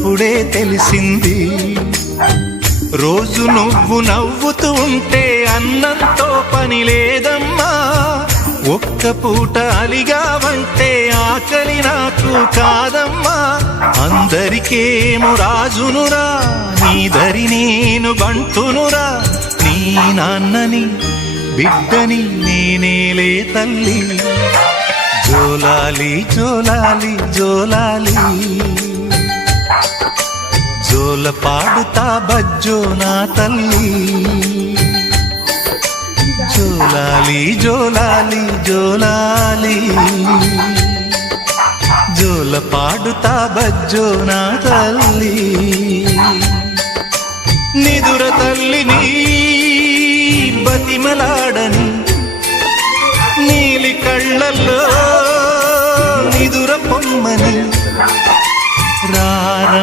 అప్పుడే తెలిసింది. రోజు నువ్వు నవ్వుతూ ఉంటే అన్నంతో పని లేదమ్మా. ఒక్క పూట అలిగావంటే ఆకలి నాకు కాదమ్మా. అందరికేమో రాజునురా, నీ దరి నేను బంటునురా. నీ నాన్నని బిడ్డని నేనేలే తల్లి. జోలాలి జోలాలి జోలాలి, జోల పాడుతా బజ్జో నా తల్లి. జోలాలి జోలాలి జోలాలి, జోల పాడుతా బజ్జో నా తల్లి. నిదుర తల్లిని బతిమలాడని నీలి కళ్ళల్లో నిదుర పొమ్మని రారం